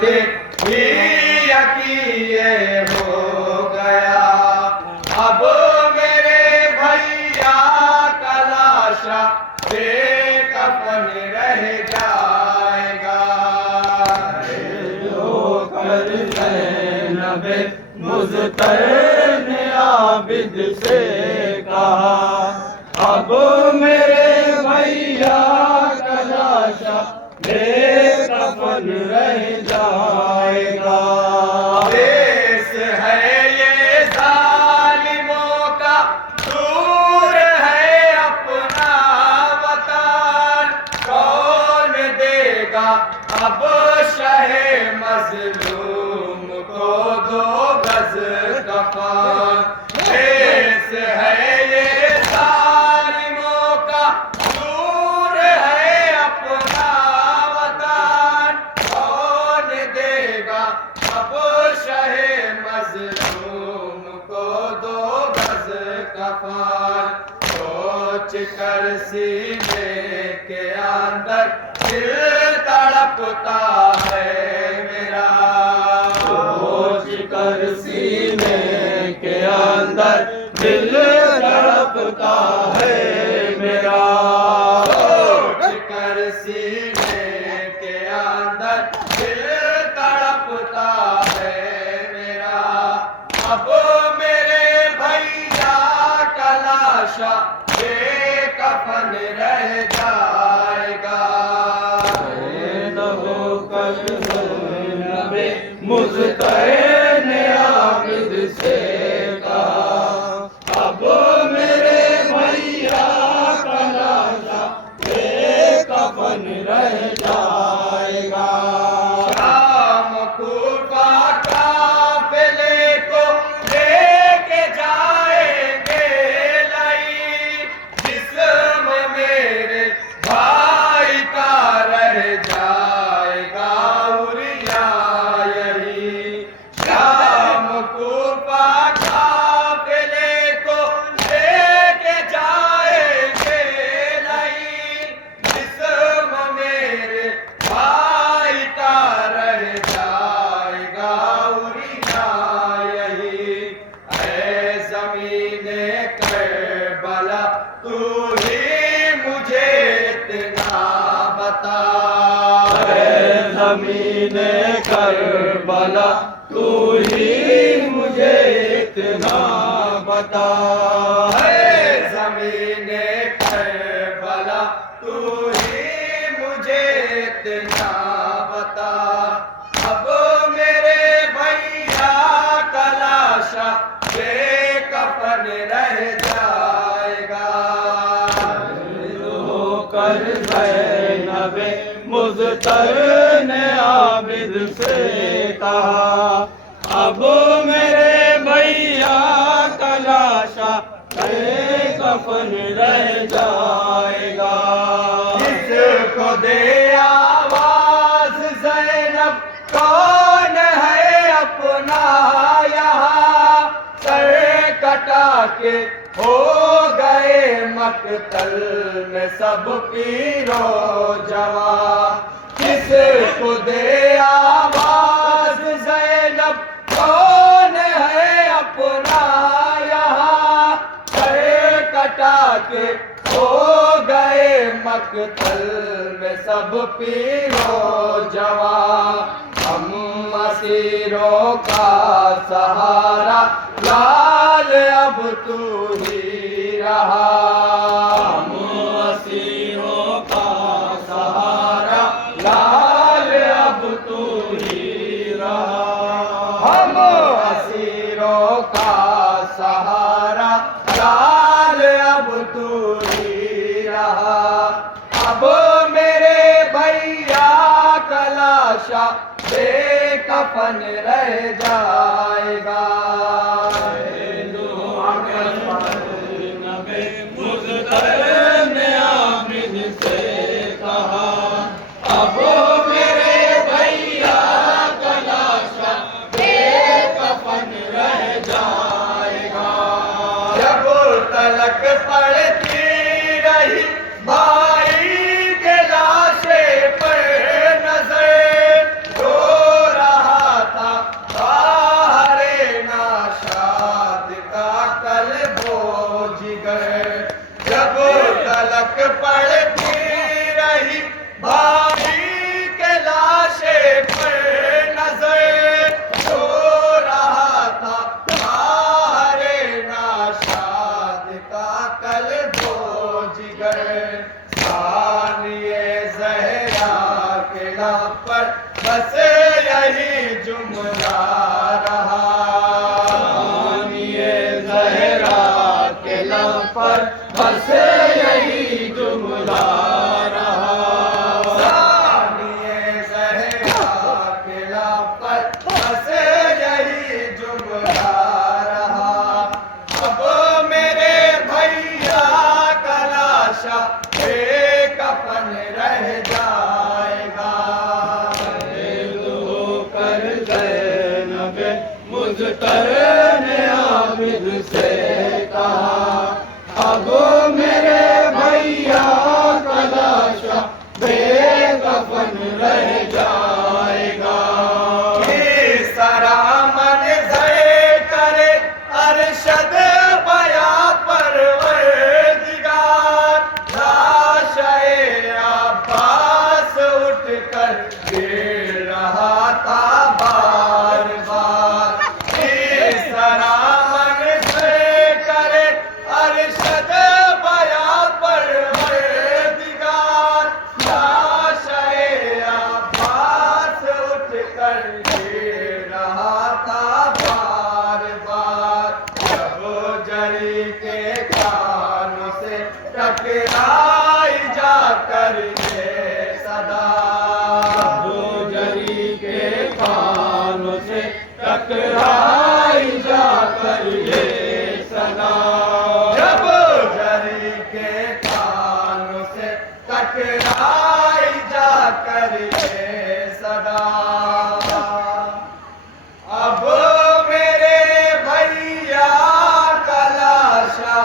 देखते ही यकीन हो गया। अब मेरे भैया का लाशा बेकफन रह जाएगा। होकर ज़ैनब मुज़्तफ़र ने आबिद से कहा, अब मेरे भैया का लाशा बेकफन रह जाएगा। देश है ये जालिमों का, दूर है अपना वतन, कौन देगा अब शहे मज़लूम को दो गज कफन। देश है ये जालिमों का, दूर है अपना वतन, कौन देगा अब शहे मज़लूम को दो गज कफन। सोच कर सीने के अंदर दिल तड़पता है मेरा। सोच कर सीने के अंदर दिल तड़पता है मेरा। सोच कर सीने के अंदर दिल तड़पता है मेरा। अब मेरे भैया का लाशा बेकफन रह जाएगा। होकर ज़ैनब मुज़्तफ़र ने आबिद से कहा, अब मेरे भैया का लाशा बेकफन रह जाएगा। शाम कूफा काफ़िले को लेके जाएंगे लई, जिस्म मेरे भाई का रह जाएगा उरिया यही। शाम कूफा काफ़िले को लेके जाएंगे लई, जिस्म मेरे भाई का रह जाएगा उरिया यही। ऐ ज़मीने करबला तू ही मुझे इतना बता। ऐ ज़मीने करबला तू ही मुझे इतना बता। ऐ ज़मीने करबला तू ही मुझे इतना बता। अब मेरे भैया का लाशा बेकफन रह जाएगा। होकर ज़ैनब मुज़्तफ़र ने आबिद से कहा, अब मेरे भैया का लाशा बेकफन रह जाएगा। जिसको दे आवाज़ ज़ैनब, कौन है अपना यहाँ, सर कटा के हो गए मकतल में सब पीरो जवां। किसको दे आवाज़ ज़ैनब, कौन है अपना यहाँ, सर कटा के हो गए मकतल में सब पीरो जवां। हम असीरों का सहारा, लाल अब तू ही रहा। हम असीरों का सहारा, लाल अब तू ही रहा। हम असीरों का सहारा, लाल अब तू ही रहा। अब मेरे भैया का लाशा बेकफन रह जाएगा। मुज़्तफ़र ने आबिद से कहा, अब मेरे भैया का लाशा बेकफन रह जाएगा। जब तलक पड़ती रही भाई के लाशे पर नजर, रो यही जुमला रहा। सानिए ज़हरा के लब पर बस यही जुमला रहा। सानिए ज़हरा के लब पर बस यही जुमला रहा। अब मेरे भैया का लाशा बेकफन रह जाएगा। कर ज़ैनबे मुज़्तर ने आबिद से कहा, अब मेरे भैया का लाशा बेकफन रह जाएगा। इस तरह मन ज़े करे अरशद बया परवरदिगार। लाशे अब्बास उठकर गिर रहा था बार बार। इस तरह मन ज़े करे अरशद बया परवरदिगार। लाशे अब्बास उठकर गिर रहा था बार बार। जब जरी के कानों से टकराई जाकर ये सदा। जरी के कानों से टकराई जाकर ये सदा। जब जरी के कानों से टकराई जाकर ये सदा। अब मेरे भैया का लाशा